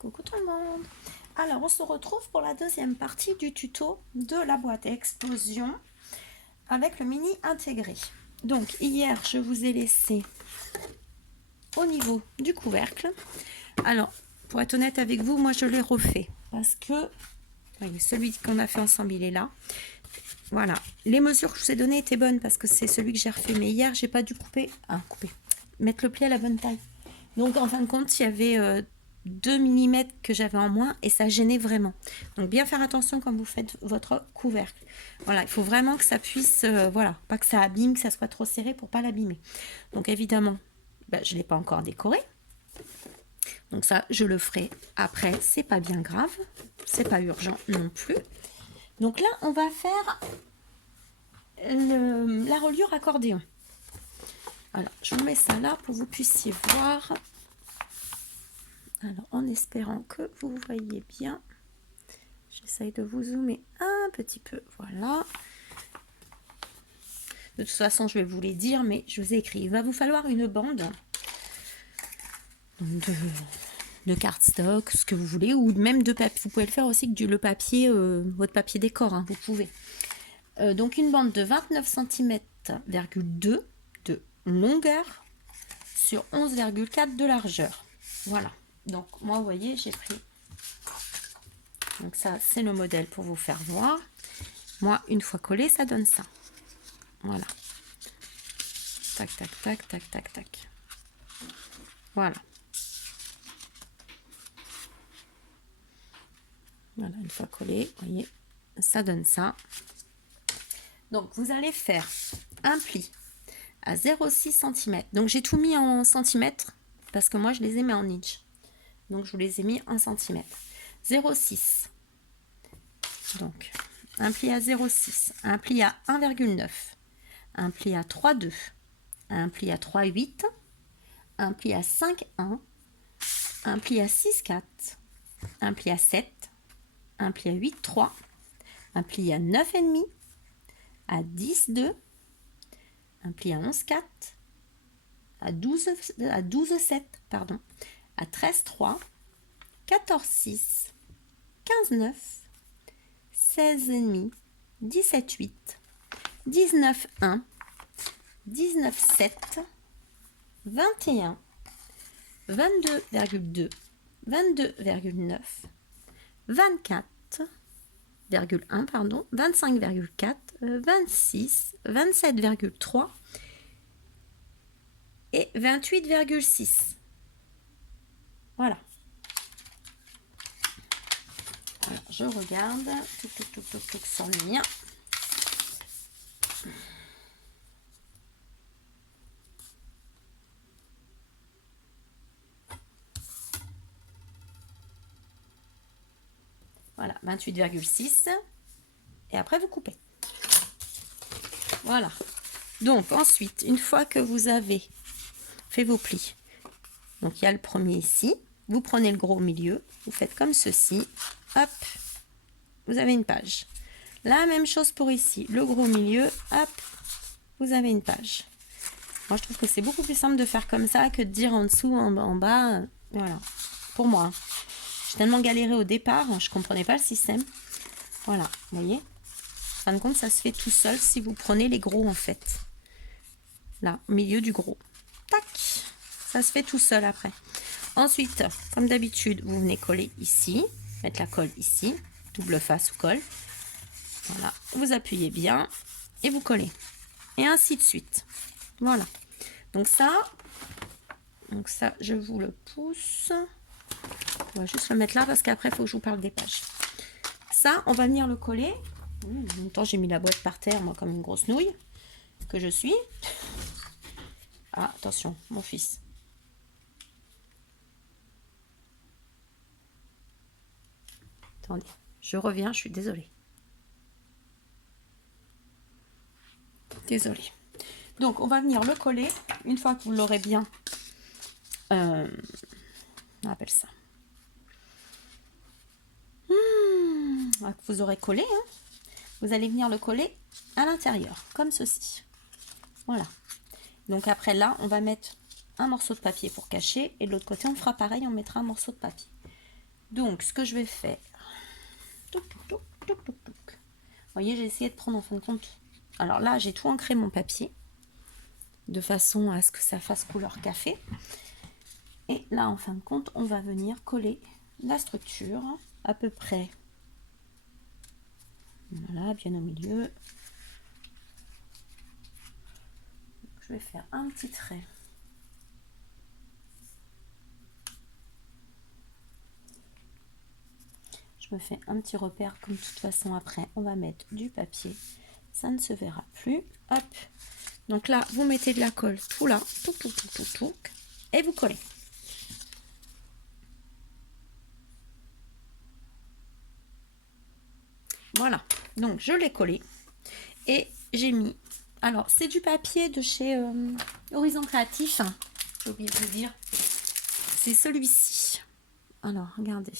Coucou tout le monde. Alors on se retrouve pour la deuxième partie du tuto de la boîte à explosion avec le mini intégré. Donc hier je vous ai laissé au niveau du couvercle. Alors pour être honnête avec vous, moi je l'ai refait parce que voyez, celui qu'on a fait ensemble il est là. Voilà, les mesures que je vous ai données étaient bonnes parce que c'est celui que j'ai refait, mais hier j'ai pas dû mettre le pli à la bonne taille. Donc en fin de compte il y avait 2 mm que j'avais en moins et ça gênait vraiment. Donc bien faire attention quand vous faites votre couvercle. Voilà, il faut vraiment que ça puisse, voilà, pas que ça abîme, que ça soit trop serré pour pas l'abîmer. Donc évidemment, je ne l'ai pas encore décoré. Donc ça, je le ferai après, c'est pas bien grave, c'est pas urgent non plus. Donc là, on va faire la reliure accordéon. Alors, je vous mets ça là pour que vous puissiez voir. Alors, en espérant que vous voyez bien, j'essaye de vous zoomer un petit peu. Voilà. De toute façon, je vais vous les dire, mais je vous ai écrit. Il va vous falloir une bande de cardstock, ce que vous voulez, ou même de papier. Vous pouvez le faire aussi avec le papier, votre papier décor, hein, vous pouvez. Donc, une bande de 29 cm,2 de longueur sur 11,4 de largeur. Voilà. Donc, moi, vous voyez, j'ai pris. Donc, ça, c'est le modèle pour vous faire voir. Moi, une fois collé, ça donne ça. Voilà. Tac, tac, tac, tac, tac, tac. Voilà. Voilà, une fois collé, vous voyez, ça donne ça. Donc, vous allez faire un pli à 0,6 cm. Donc, j'ai tout mis en centimètres parce que moi, je les ai mis en inch. Donc, je vous les ai mis en centimètres. 0,6. Donc, un pli à 0,6, un pli à 1,9, un pli à 3,2, un pli à 3,8, un pli à 5,1, un pli à 6,4, un pli à 7, un pli à 8,3, un pli à 9,5, à 10,2, un pli à 11,4, à 12,7, pardon, à 13,3, 14,6, 15,9, 16,5, 17,8, 19,1, 19,7, 21, 22,2, 22,9, 24,1, pardon, 25,4, 26, 27,3 et 28,6. Voilà. Alors, je regarde tout sur le mien. Voilà, 28,6. Et après, vous coupez. Voilà. Donc, ensuite, une fois que vous avez fait vos plis, donc il y a le premier ici, vous prenez le gros au milieu, vous faites comme ceci, hop, vous avez une page. La même chose pour ici, le gros au milieu, hop, vous avez une page. Moi, je trouve que c'est beaucoup plus simple de faire comme ça que de dire en dessous, en bas, voilà, pour moi. J'ai tellement galéré au départ, je ne comprenais pas le système. Voilà, vous voyez. En fin de compte, ça se fait tout seul si vous prenez les gros en fait. Là, au milieu du gros. Tac, ça se fait tout seul après. Ensuite, comme d'habitude, vous venez coller ici, mettre la colle ici, double face ou colle. Voilà, vous appuyez bien et vous collez. Et ainsi de suite. Voilà. Donc ça, je vous le pousse. On va juste le mettre là parce qu'après, il faut que je vous parle des pages. Ça, on va venir le coller. En même temps, j'ai mis la boîte par terre, moi, comme une grosse nouille que je suis. Ah, attention, mon fils. Attendez, je reviens, je suis désolée. Désolée. Donc, on va venir le coller. Une fois que vous l'aurez bien... on appelle ça. Que vous aurez collé, hein, vous allez venir le coller à l'intérieur, comme ceci. Voilà. Donc après là, on va mettre un morceau de papier pour cacher et de l'autre côté, on fera pareil, on mettra un morceau de papier. Donc, ce que je vais faire, touc, touc, touc, touc, touc. Vous voyez, j'ai essayé de prendre en fin de compte. Alors là, j'ai tout ancré mon papier de façon à ce que ça fasse couleur café. Et là, en fin de compte, on va venir coller la structure à peu près. Voilà, bien au milieu. Je vais faire un petit trait. Je me fais un petit repère, comme de toute façon après on va mettre du papier, ça ne se verra plus. Hop, donc là vous mettez de la colle tout là, tout, et vous collez. Voilà, donc je l'ai collé et j'ai mis, alors c'est du papier de chez Horizon Créatif, j'ai oublié de vous dire, c'est celui-ci. Alors regardez,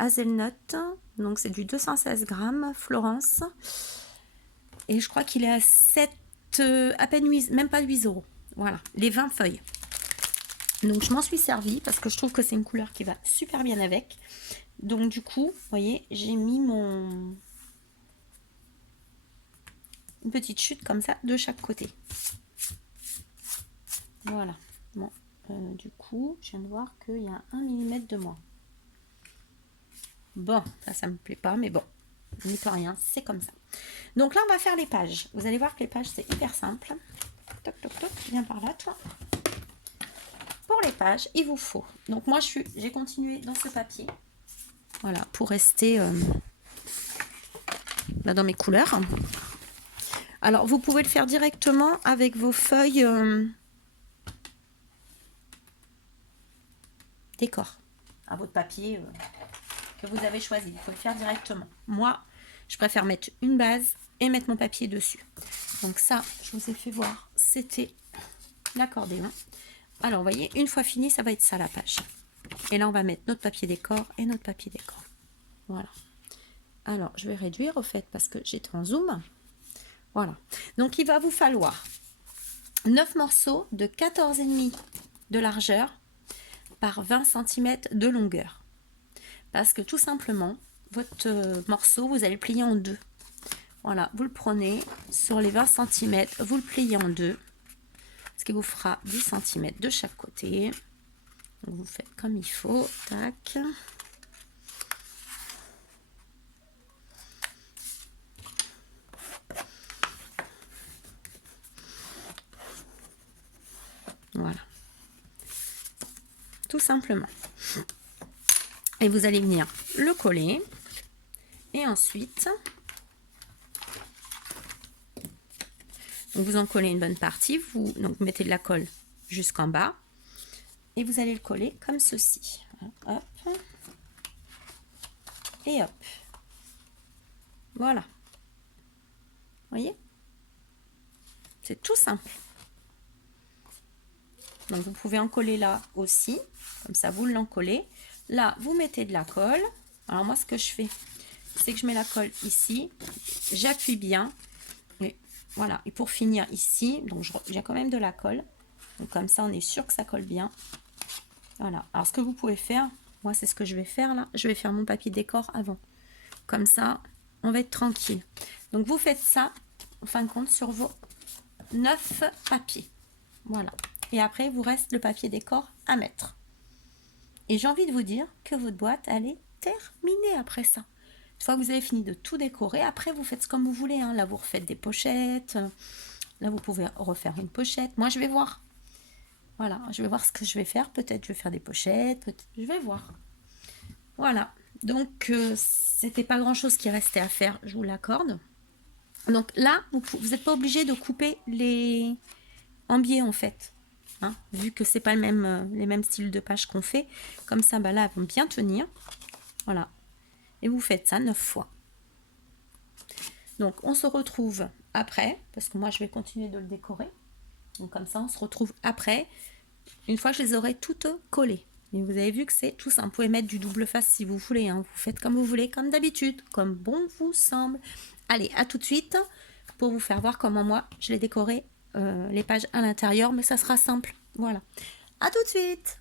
Hazelnut, donc c'est du 216 grammes, Florence, et je crois qu'il est à 7, à peine 8, même pas 8 euros. Voilà, les 20 feuilles. Donc je m'en suis servi parce que je trouve que c'est une couleur qui va super bien avec. Donc du coup, vous voyez, j'ai mis une petite chute comme ça de chaque côté. Voilà. Bon, du coup, je viens de voir qu'il y a 1 mm de moins. Bon, ça me plaît pas, mais bon, on n'y peut rien, c'est comme ça. Donc là, on va faire les pages. Vous allez voir que les pages, c'est hyper simple. Toc, toc, toc, viens par là, toi. Pour les pages, il vous faut. Donc moi, j'ai continué dans ce papier. Voilà, pour rester dans mes couleurs. Alors, vous pouvez le faire directement avec vos feuilles décor. À votre papier que vous avez choisi. Vous pouvez le faire directement. Moi, je préfère mettre une base et mettre mon papier dessus. Donc ça, je vous ai fait voir, c'était l'accordéon. Alors, vous voyez, une fois fini, ça va être ça la page. Et là, on va mettre notre papier décor et notre papier décor. Voilà. Alors, je vais réduire au fait parce que j'étais en zoom. Voilà. Donc, il va vous falloir 9 morceaux de 14,5 de largeur par 20 cm de longueur. Parce que tout simplement, votre morceau, vous allez le plier en deux. Voilà, vous le prenez sur les 20 cm, vous le pliez en deux. Ce qui vous fera 10 cm de chaque côté. Donc, vous faites comme il faut. Tac. Voilà. Tout simplement. Et vous allez venir le coller. Et ensuite, donc vous en collez une bonne partie. Vous donc, mettez de la colle jusqu'en bas. Et vous allez le coller comme ceci. Hop. Et hop. Voilà. Vous voyez? C'est tout simple. Donc vous pouvez en coller là aussi. Comme ça, vous l'encollez. Là, vous mettez de la colle. Alors moi, ce que je fais, c'est que je mets la colle ici. J'appuie bien. Et voilà. Et pour finir ici, donc j'ai quand même de la colle. Donc comme ça, on est sûr que ça colle bien. Voilà. Alors ce que vous pouvez faire, moi c'est ce que je vais faire là. Je vais faire mon papier décor avant. Comme ça, on va être tranquille. Donc vous faites ça, en fin de compte, sur vos 9 papiers. Voilà. Et après, il vous reste le papier décor à mettre. Et j'ai envie de vous dire que votre boîte, elle est terminée après ça. Une fois que vous avez fini de tout décorer, après, vous faites comme vous voulez. Hein. Là, vous refaites des pochettes. Là, vous pouvez refaire une pochette. Moi, je vais voir. Voilà, je vais voir ce que je vais faire. Peut-être je vais faire des pochettes. Peut-être je vais voir. Voilà. Donc, c'était pas grand-chose qui restait à faire, je vous l'accorde. Donc là, vous n'êtes pas obligé de couper les en biais en fait. Hein, vu que c'est pas les mêmes styles de pages qu'on fait. Comme ça, bah là, elles vont bien tenir. Voilà. Et vous faites ça 9 fois. Donc, on se retrouve après, parce que moi, je vais continuer de le décorer. Donc, comme ça, on se retrouve après, une fois que je les aurai toutes collées. Mais vous avez vu que c'est tout simple. Vous pouvez mettre du double face si vous voulez. Hein. Vous faites comme vous voulez, comme d'habitude, comme bon vous semble. Allez, à tout de suite pour vous faire voir comment moi, je l'ai décoré les pages à l'intérieur. Mais ça sera simple. Voilà. À tout de suite.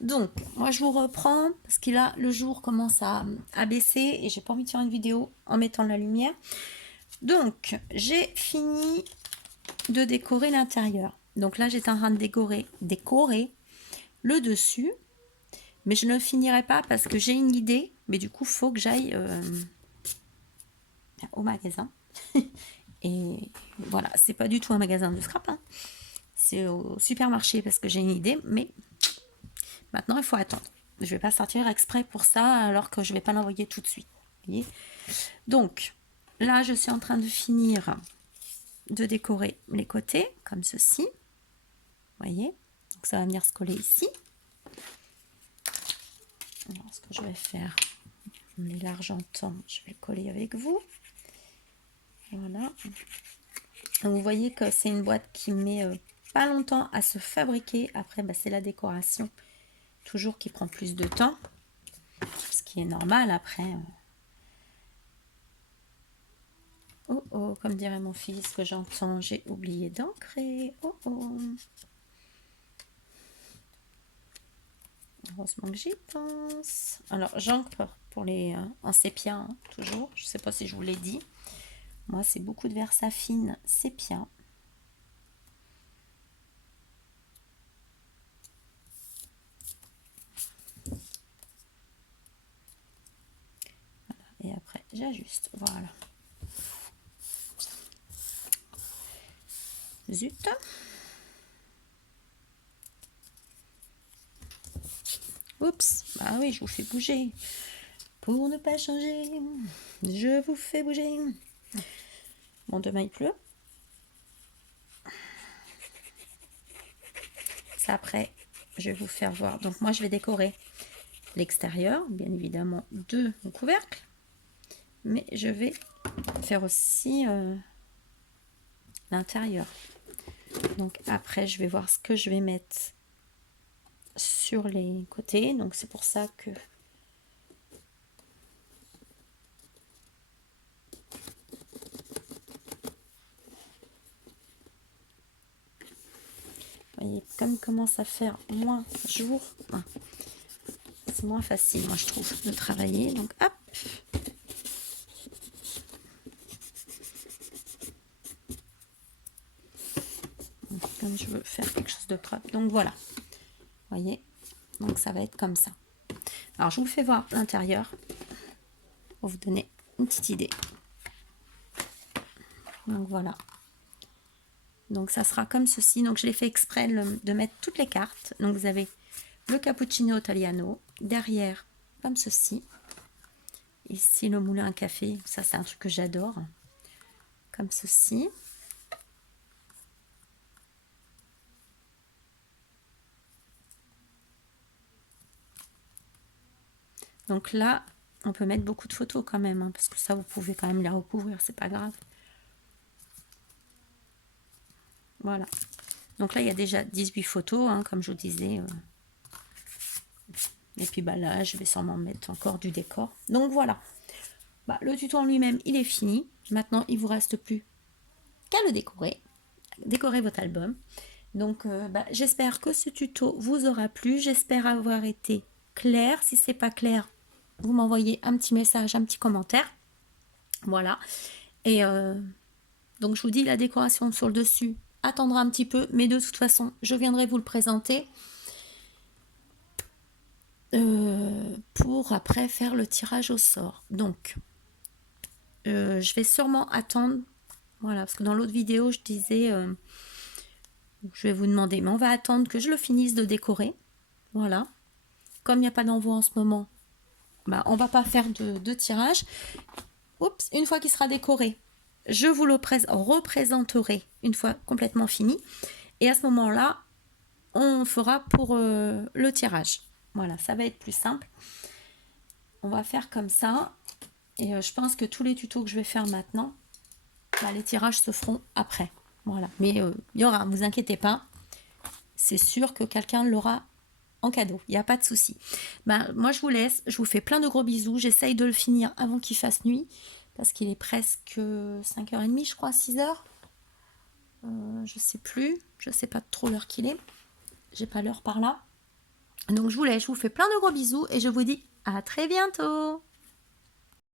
Donc, moi je vous reprends parce que là, le jour commence à baisser et j'ai pas envie de faire une vidéo en mettant la lumière. Donc, j'ai fini de décorer l'intérieur. Donc là, j'étais en train de décorer le dessus. Mais je ne finirai pas parce que j'ai une idée. Mais du coup, il faut que j'aille au magasin. Et voilà, c'est pas du tout un magasin de scrap. Hein. C'est au supermarché parce que j'ai une idée. Mais maintenant, il faut attendre. Je vais pas sortir exprès pour ça alors que je vais pas l'envoyer tout de suite. Vous voyez. Donc, là, je suis en train de finir de décorer les côtés comme ceci. Vous voyez. Donc, ça va venir se coller ici. Alors, ce que je vais faire, l'argentan, je vais le coller avec vous. Voilà. Donc, vous voyez que c'est une boîte qui met pas longtemps à se fabriquer. Après, bah, c'est la décoration, toujours qui prend plus de temps. Ce qui est normal après. Oh oh, comme dirait mon fils que j'entends, j'ai oublié d'ancrer. Oh oh. Heureusement que j'y pense. Alors, j'encre pour les en sépia, hein, toujours. Je sais pas si je vous l'ai dit. Moi, c'est beaucoup de Versafine sépia. Voilà. Et après, j'ajuste. Voilà. Zut. Oups. Ah oui, je vous fais bouger. Pour ne pas changer, je vous fais bouger. Bon, demain il pleut. Ça après, je vais vous faire voir. Donc moi, je vais décorer l'extérieur, bien évidemment, de mon couvercle. Mais je vais faire aussi l'intérieur. Donc après, je vais voir ce que je vais mettre sur les côtés. Donc c'est pour ça que vous voyez, comme il commence à faire moins jour, c'est moins facile, moi je trouve, de travailler. Donc hop. Comme je veux faire quelque chose de propre. Donc voilà. Vous voyez. Donc ça va être comme ça. Alors je vous fais voir l'intérieur pour vous donner une petite idée. Donc voilà. Donc ça sera comme ceci. Donc je l'ai fait exprès de mettre toutes les cartes. Donc vous avez le cappuccino italiano. Derrière, comme ceci. Ici le moulin à café. Ça c'est un truc que j'adore. Comme ceci. Donc là, on peut mettre beaucoup de photos quand même. Hein, parce que ça, vous pouvez quand même les recouvrir. C'est pas grave. Voilà. Donc là, il y a déjà 18 photos, hein, comme je vous disais. Et puis bah là, je vais sûrement mettre encore du décor. Donc voilà. Bah, le tuto en lui-même, il est fini. Maintenant, il vous reste plus qu'à le décorer. Décorer votre album. Donc bah, j'espère que ce tuto vous aura plu. J'espère avoir été clair. Si c'est pas clair, vous m'envoyez un petit message, un petit commentaire. Voilà. Et donc je vous dis, la décoration sur le dessus attendra un petit peu. Mais de toute façon, je viendrai vous le présenter. Pour après faire le tirage au sort. Donc, je vais sûrement attendre. Voilà, parce que dans l'autre vidéo, je disais, je vais vous demander, mais on va attendre que je le finisse de décorer. Voilà. Comme il n'y a pas d'envoi en ce moment, bah, on va pas faire de tirage. Oups, une fois qu'il sera décoré, je vous le représenterai une fois complètement fini. Et à ce moment-là, on fera pour le tirage. Voilà, ça va être plus simple. On va faire comme ça. Et je pense que tous les tutos que je vais faire maintenant, bah, les tirages se feront après. Voilà. Mais il y aura, ne vous inquiétez pas. C'est sûr que quelqu'un l'aura en cadeau. Il n'y a pas de souci. Bah, moi, je vous laisse. Je vous fais plein de gros bisous. J'essaye de le finir avant qu'il fasse nuit. Parce qu'il est presque 5h30, je crois, 6h. Je sais plus. Je sais pas trop l'heure qu'il est. J'ai pas l'heure par là. Donc je vous laisse, je vous fais plein de gros bisous et je vous dis à très bientôt.